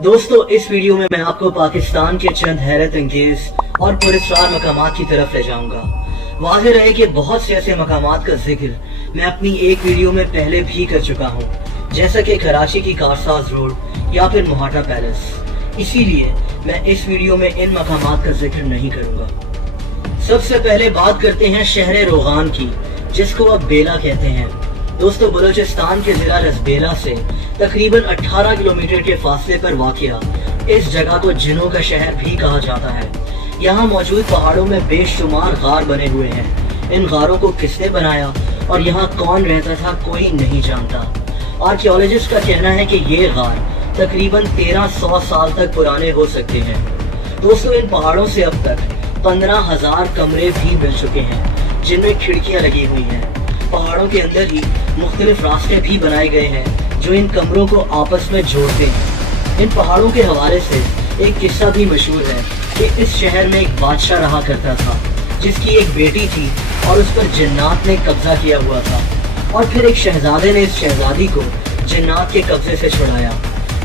दोस्तों, इस वीडियो में मैं आपको पाकिस्तान के चंद हैरत अंगेज और पुरस्कार मकामात की तरफ ले जाऊंगा। वाज़ेह रहे कि बहुत से ऐसे मकामात का जिक्र मैं अपनी एक वीडियो में पहले भी कर चुका हूँ, जैसा कि कराची की कारसाज रोड या फिर मोहाटा पैलेस। इसीलिए मैं इस वीडियो में इन मकामात का जिक्र नहीं करूंगा। सबसे पहले बात करते हैं शहर रोगान की, जिसको अब बेला कहते हैं। दोस्तों, बलूचिस्तान के जिला रसबेला से तकरीबन 18 किलोमीटर के फासले पर वाक़िया इस जगह को जिनों का शहर भी कहा जाता है। यहाँ मौजूद पहाड़ों में बेशुमार गार बने हुए हैं। इन गारों को किसने बनाया और यहाँ कौन रहता था, कोई नहीं जानता। आर्कियोलॉजिस्ट का कहना है कि ये गार तकरीबन 1300 साल तक पुराने हो सकते हैं। दोस्तों, इन पहाड़ों से अब तक 15,000 कमरे भी मिल चुके हैं, जिनमें खिड़कियां लगी हुई हैं। पहाड़ों के अंदर ही मुख्तलिफ रास्ते भी बनाए गए हैं जो इन कमरों को आपस में जोड़ते हैं। इन पहाड़ों के हवाले से एक किस्सा भी मशहूर है कि इस शहर में एक बादशाह रहा करता था, जिसकी एक बेटी थी और उस पर जिन्नात ने कब्जा किया हुआ था। और फिर एक शहजादे ने इस शहजादी को जिन्नात के कब्जे से छुड़ाया।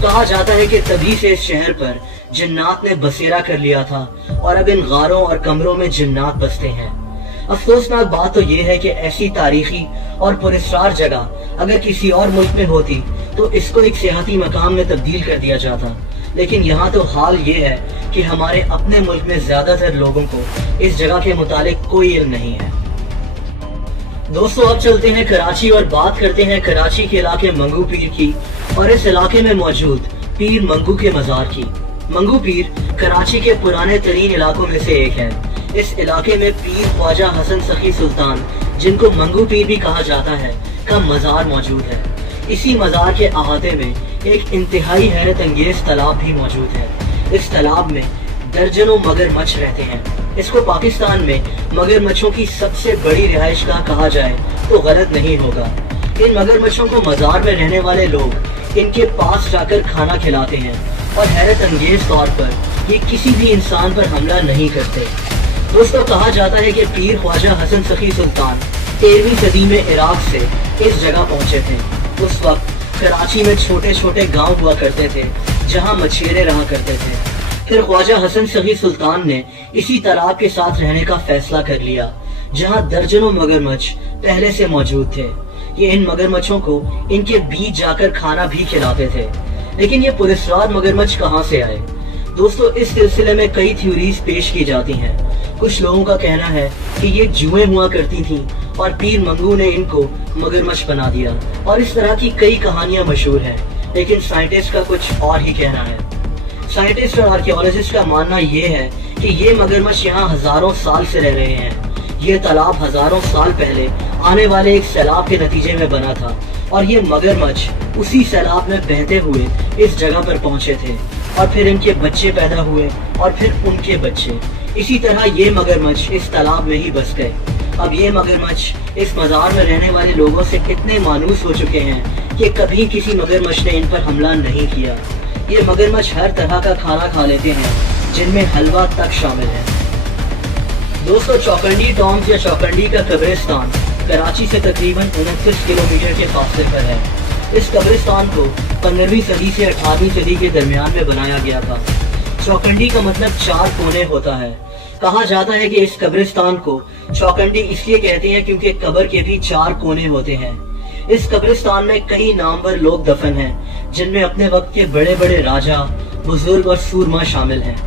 कहा जाता है कि तभी से इस शहर पर जिन्नात ने बसेरा कर लिया था और अब इन गारों और कमरों में जिन्नात बसते हैं। अफसोसनाक बात तो ये है कि ऐसी तारीखी और पुरस्कार जगह अगर किसी और मुल्क में होती तो इसको एक सियाहती मकाम में तब्दील कर दिया जाता, लेकिन यहाँ तो हाल ये है कि हमारे अपने मुल्क में ज्यादातर लोगों को इस जगह के मुतालिक कोई इल्म नहीं है। दोस्तों, अब चलते हैं कराची और बात करते हैं कराची के इलाके मंगू पीर की और इस इलाके में मौजूद पीर मंगू के मजार की। मंगू पीर कराची के पुराने तरीन इलाकों में से एक है। इस इलाके में पीर ख्वाजा हसन सखी सुल्तान, जिनको मंगू पीर भी कहा जाता है, का मजार मौजूद है। इसी मजार के अहाते में एक इंतहाई हैरत अंगेज तालाब भी मौजूद है। इस तालाब में दर्जनों मगरमच्छ रहते हैं। इसको पाकिस्तान में मगरमच्छों की सबसे बड़ी रिहाइशगाह कहा जाए तो गलत नहीं होगा। इन मगरमच्छों को मजार में रहने वाले लोग इनके पास जाकर खाना खिलाते हैं और हैरत अंगेज तौर पर ये किसी भी इंसान पर हमला नहीं करते। दोस्तों, कहा जाता है कि पीर ख्वाजा हसन सखी सुल्तान 13वीं सदी में इराक से इस जगह पहुंचे थे। उस वक्त कराची में छोटे छोटे गांव हुआ करते थे जहां मछेरे रहा करते थे। फिर ख्वाजा हसन सखी सुल्तान ने इसी तालाब के साथ रहने का फैसला कर लिया, जहां दर्जनों मगरमच्छ पहले से मौजूद थे। ये इन मगरमच्छों को इनके बीच जाकर खाना भी खिलाते थे। लेकिन ये पुरस्कार मगरमच्छ कहाँ से आए? दोस्तों, इस सिलसिले में कई थ्योरीज पेश की जाती हैं। कुछ लोगों का कहना है कि ये जुएं हुआ करती थीं और पीर मंगू ने इनको मगरमच्छ बना दिया, और इस तरह की कई कहानियां मशहूर हैं। लेकिन साइंटिस्ट का कुछ और ही कहना है। साइंटिस्ट और आर्कियोलॉजिस्ट का मानना ये है कि ये मगरमच्छ यहाँ हजारों साल से रह रहे हैं। ये तालाब हजारों साल पहले आने वाले एक सैलाब के नतीजे में बना था और ये मगरमच्छ उसी सैलाब में बहते हुए इस जगह पर पहुंचे थे और फिर इनके बच्चे पैदा हुए और फिर उनके बच्चे। इसी तरह ये मगरमच्छ इस तालाब में ही बस गए। अब ये मगरमच्छ इस मजार में रहने वाले लोगों से इतने मानूस हो चुके हैं कि कभी किसी मगरमच्छ ने इन पर हमला नहीं किया। ये मगरमच्छ हर तरह का खाना खा लेते हैं, जिनमें हलवा तक शामिल है। दोस्तों, चौकंडी टॉम्स या चौकंडी का कब्रिस्तान कराची से तकरीबन 29 किलोमीटर के फासले पर है। इस कब्रिस्तान को 15वीं सदी से 18वीं सदी के दरमियान में बनाया गया था। चौकंडी का मतलब 4 कोने होता है। कहा जाता है कि इस कब्रिस्तान को चौकंडी इसलिए कहते हैं क्योंकि कब्र के भी 4 कोने होते हैं। इस कब्रिस्तान में कई नामवर लोग दफन हैं, जिनमें अपने वक्त के बड़े बड़े राजा, बुजुर्ग और सूरमा शामिल हैं।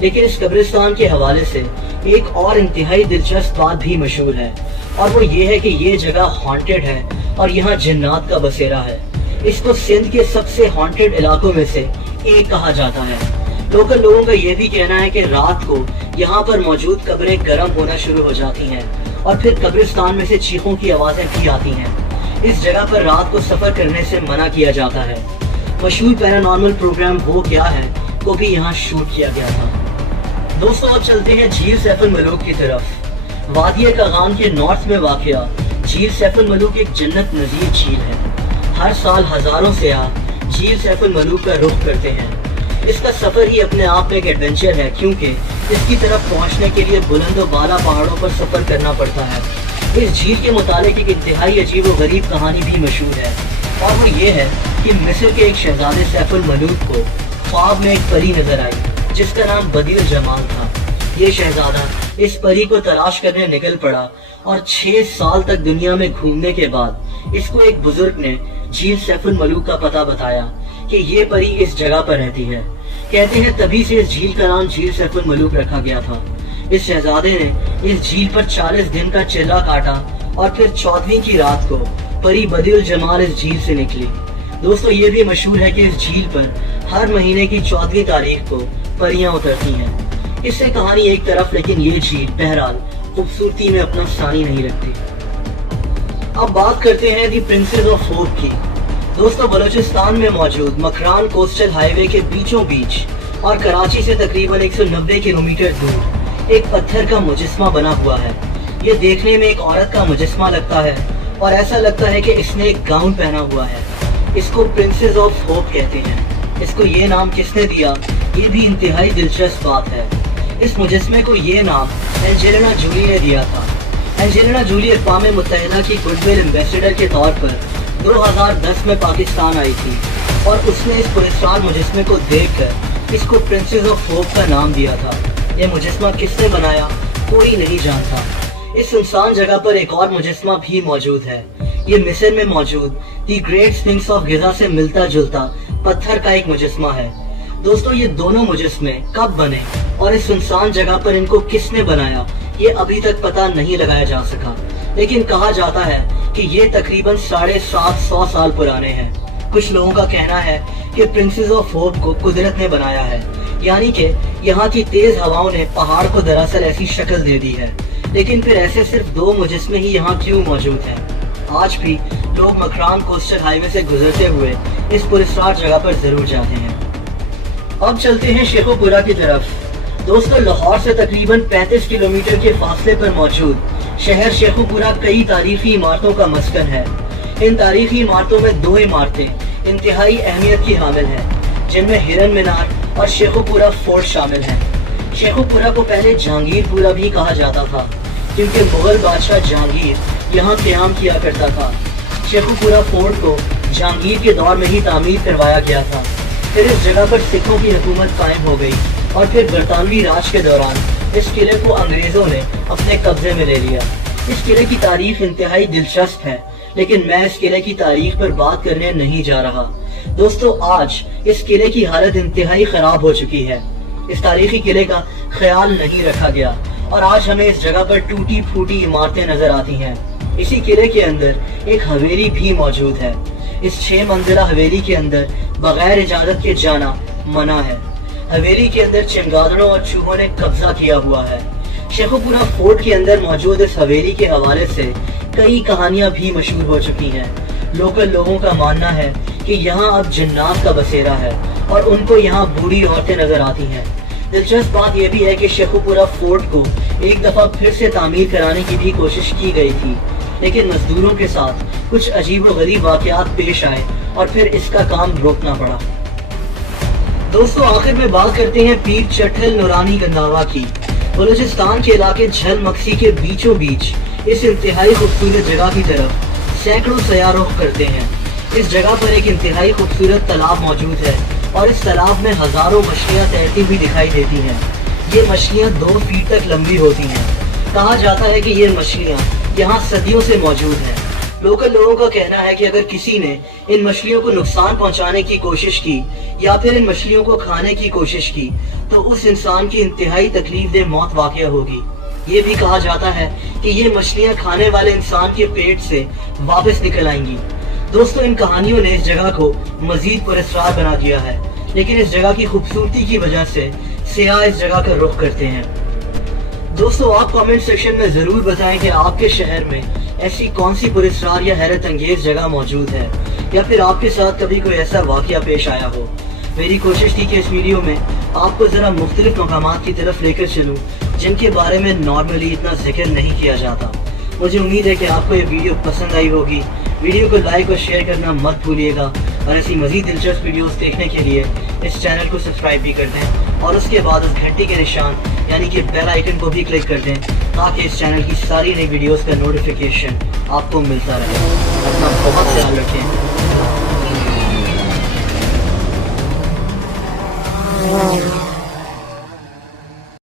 लेकिन इस कब्रिस्तान के हवाले से एक और इंतहाई दिलचस्प बात भी मशहूर है, और वो ये है कि ये जगह हॉन्टेड है और यहाँ जिन्नात का बसेरा है। इसको सिंध के सबसे हॉन्टेड इलाकों में से एक कहा जाता है। लोकल लोगों का ये भी कहना है कि रात को यहाँ पर मौजूद कब्रें गर्म होना शुरू हो जाती हैं और फिर कब्रिस्तान में से चीखों की आवाजें भी आती हैं। इस जगह पर रात को सफर करने से मना किया जाता है। मशहूर पैरानॉर्मल प्रोग्राम वो क्या है को भी यहाँ शूट किया गया था। दोस्तों, अब चलते हैं झील सैफ अल मलूक की तरफ। वादिया कागान के नॉर्थ में वाक़िया झील सैफ अल मलूक एक जन्नत नज़ीर झील है। हर साल हजारों सयाह झील सैफ अल मलूक का रुख करते हैं। इसका सफर ही अपने आप में एक एडवेंचर है, क्योंकि इसकी तरफ पहुंचने के लिए बुलंद और बाला पहाड़ों पर सफर करना पड़ता है। इस झील के मुतालिक एक इंतहाई अजीब और गरीब कहानी भी मशहूर है, और वो ये है कि मिस्र के एक शहजादे सैफ अल मलूक को ख्वाब में एक परी नजर आई जिसका नाम बदिल जमाल था। ये शहजादा इस परी को तलाश करने निकल पड़ा और 6 साल तक दुनिया में घूमने के बाद इसको एक बुजुर्ग ने झील सैफुल मलूक का पता बताया कि ये परी इस जगह पर रहती है। कहते हैं तभी से इस झील का नाम झील सैफुल मलूक रखा गया था। इस शहजादे ने इस झील पर 40 दिन का चिल्ला काटा और फिर 14वीं की रात को परी बदिल जमाल इस झील से निकली। दोस्तों ये भी मशहूर है कि इस झील पर हर महीने की 14वीं तारीख को परियां उतरती हैं। इससे कहानी एक तरफ, लेकिन ये झील बहरहाल खूबसूरती में अपना सानी नहीं रखती। अब बात करते हैं दी प्रिंसेस ऑफ होप की। दोस्तों बलूचिस्तान में मौजूद मकरान कोस्टल हाईवे के बीचों बीच और कराची से तकरीबन 190 किलोमीटर दूर एक पत्थर का मुजस्मा बना हुआ है। ये देखने में एक औरत का मुजस्मा लगता है और ऐसा लगता है कि इसने एक गाउन पहना हुआ है। इसको प्रिंसेस ऑफ होप कहते हैं। इसको ये नाम किसने दिया, ये भी इंतहाई दिलचस्प बात है। इस मुजस्मे को ये नाम एंजेलिना जूली ने दिया था। एंजेलिना जूली अक़वाम मुत्तहिदा की गुडविल एम्बेसडर के तौर पर 2010 में पाकिस्तान आई थी और उसने इस पुरस्कार मुजस्मे को देखकर इसको प्रिंसेस ऑफ होप का नाम दिया था। यह मुजस्मा किसने बनाया कोई नहीं जानता। इस सुनसान जगह पर एक और मुजस्मा भी मौजूद है। ये मिस्र में मौजूद दी ग्रेट स्फिंक्स ऑफ गिजा से मिलता जुलता पत्थर का एक मुजस्मा है। दोस्तों ये दोनों मुजस्मे कब बने और इस सुनसान जगह पर इनको किसने बनाया ये अभी तक पता नहीं लगाया जा सका, लेकिन कहा जाता है कि ये तकरीबन 750 साल पुराने हैं। कुछ लोगों का कहना है कि प्रिंसेस ऑफ होप को कुदरत ने बनाया है, यानी कि यहाँ की तेज हवाओं ने पहाड़ को दरअसल ऐसी शक्ल दे दी है। लेकिन फिर ऐसे सिर्फ 2 मुजस्मे ही यहाँ क्यों मौजूद हैं? आज भी लोग मकरान कोस्टल हाईवे से गुजरते हुए इस पुरस्कार जगह पर जरूर जाते हैं। अब चलते हैं शेखुपुरा की तरफ। दोस्तों लाहौर से तकरीबन 35 किलोमीटर के फासले पर मौजूद शहर शेखुपुरा कई तारीखी इमारतों का मस्कन है। इन तारीखी इमारतों में 2 इमारतें इंतहाई अहमियत की हामिल हैं, जिनमें हिरन मीनार और शेखुपुरा फोर्ट शामिल हैं। शेखुपुरा को पहले जहांगीरपुरा भी कहा जाता था, क्योंकि मुगल बादशाह जहांगीर यहाँ क़याम किया करता था। शेखुपुरा फोर्ट को जहांगीर के दौर में ही तामीर करवाया गया था। फिर इस जगह पर सिखों की हुकूमत कायम हो गई और फिर बरतानवी राज के दौरान इस किले को अंग्रेजों ने अपने कब्जे में ले लिया। इस किले की तारीख इंतहाई दिलचस्प है, लेकिन मैं इस किले की तारीख पर बात करने नहीं जा रहा। दोस्तों आज इस किले की हालत इंतहाई खराब हो चुकी है। इस तारीखी किले का ख्याल नहीं रखा गया और आज हमें इस जगह पर टूटी फूटी इमारतें नजर आती हैं। इसी किले के अंदर एक हवेली भी मौजूद है। इस 6 मंजिला हवेली के अंदर बगैर इजाजत के जाना मना है। हवेली के अंदर चमगादड़ों और चूहों ने कब्जा किया हुआ है। शेखुपुरा फोर्ट के अंदर मौजूद इस हवेली के हवाले से कई कहानियां भी मशहूर हो चुकी हैं। लोकल लोगों का मानना है कि यहाँ अब जिन्नात का बसेरा है और उनको यहाँ बूढ़ी औरतें नजर आती हैं। दिलचस्प बात यह भी है कि शेखुपुरा फोर्ट को एक दफा फिर से तामीर कराने की भी कोशिश की गई थी, लेकिन मजदूरों के साथ कुछ अजीब व गरीब वाकयात पेश आए और फिर इसका काम रोकना पड़ा। दोस्तों आखिर में बात करते हैं पीर चट्ठल नूरानी गंदावा की। बलूचिस्तान के इलाके झल मक्सी के बीचों बीच इस इंतहाई खूबसूरत जगह की तरफ सैकड़ों सयाह रुख करते हैं। इस जगह पर एक इंतहाई खूबसूरत तालाब मौजूद है और इस तालाब में हजारों मछलियाँ तैरती हुई दिखाई देती हैं। ये मछलियाँ 2 फीट तक लंबी होती हैं। कहा जाता है कि ये मछलियाँ यहाँ सदियों से मौजूद हैं। लोकल लोगों का कहना है कि अगर किसी ने इन मछलियों को नुकसान पहुंचाने की कोशिश की या फिर इन मछलियों को खाने की कोशिश की तो उस इंसान की इंतहाई तकलीफदेह मौत वाक़या होगी। ये भी कहा जाता है कि ये मछलियां खाने वाले इंसान के पेट से वापस निकल आएंगी। दोस्तों इन कहानियों ने इस जगह को मजीद पुरस्कार बना दिया है, लेकिन इस जगह की खूबसूरती की वजह से सियाह इस जगह का रुख करते हैं। दोस्तों आप कमेंट सेक्शन में जरूर बताएं कि आपके शहर में ऐसी कौन सी पुरस्कार या हैरत अंगेज जगह मौजूद है, या फिर आपके साथ कभी कोई ऐसा वाकया पेश आया हो। मेरी कोशिश थी कि इस वीडियो में आपको जरा मुख्तलिफ मकामात की तरफ लेकर चलूं जिनके बारे में नॉर्मली इतना जिक्र नहीं किया जाता। मुझे उम्मीद है कि आपको ये वीडियो पसंद आई होगी। वीडियो को लाइक और शेयर करना मत भूलिएगा और ऐसी मज़ीद दिलचस्प वीडियोस देखने के लिए इस चैनल को सब्सक्राइब भी कर दें और उसके बाद उस घंटी के निशान यानी कि बेल आइकन को भी क्लिक कर दें ताकि इस चैनल की सारी नई वीडियोस का नोटिफिकेशन आपको मिलता रहे। अपना बहुत ख्याल रखें। ہاں